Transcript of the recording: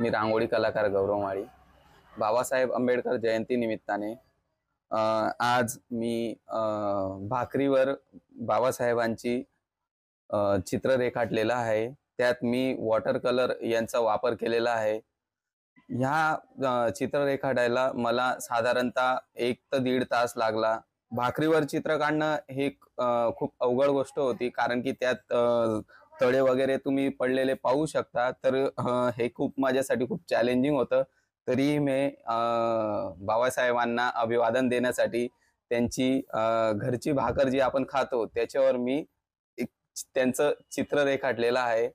मी रांगोळी कलाकार गौरव माळी। बाबासाहेब आंबेडकर जयंती निमित्ताने आज मी भाकरीवर बाबासाहेबांची चित्र रेखाटलेलं आहे। त्यात मी वॉटर कलर यांचा वापर केलेला आहे। ह्या चित्र रेखाटायला मला साधारणतः 1 ते 1.5 तास लागला। भाकरीवर चित्र काढणं हे खूप अवघड गोष्ट होती, कारण की त्यात तळे वगैरे तुम्ही पडलेले पाहू शकता। तर हे खूप माझ्यासाठी खूप चॅलेंजिंग होतं। तरी मी बाबासाहेबांना अभिवादन देण्यासाठी त्यांची घरची भाकर जी आपण खातो त्याच्यावर मी एक त्यांचं चित्र रेखाटलेलं आहे।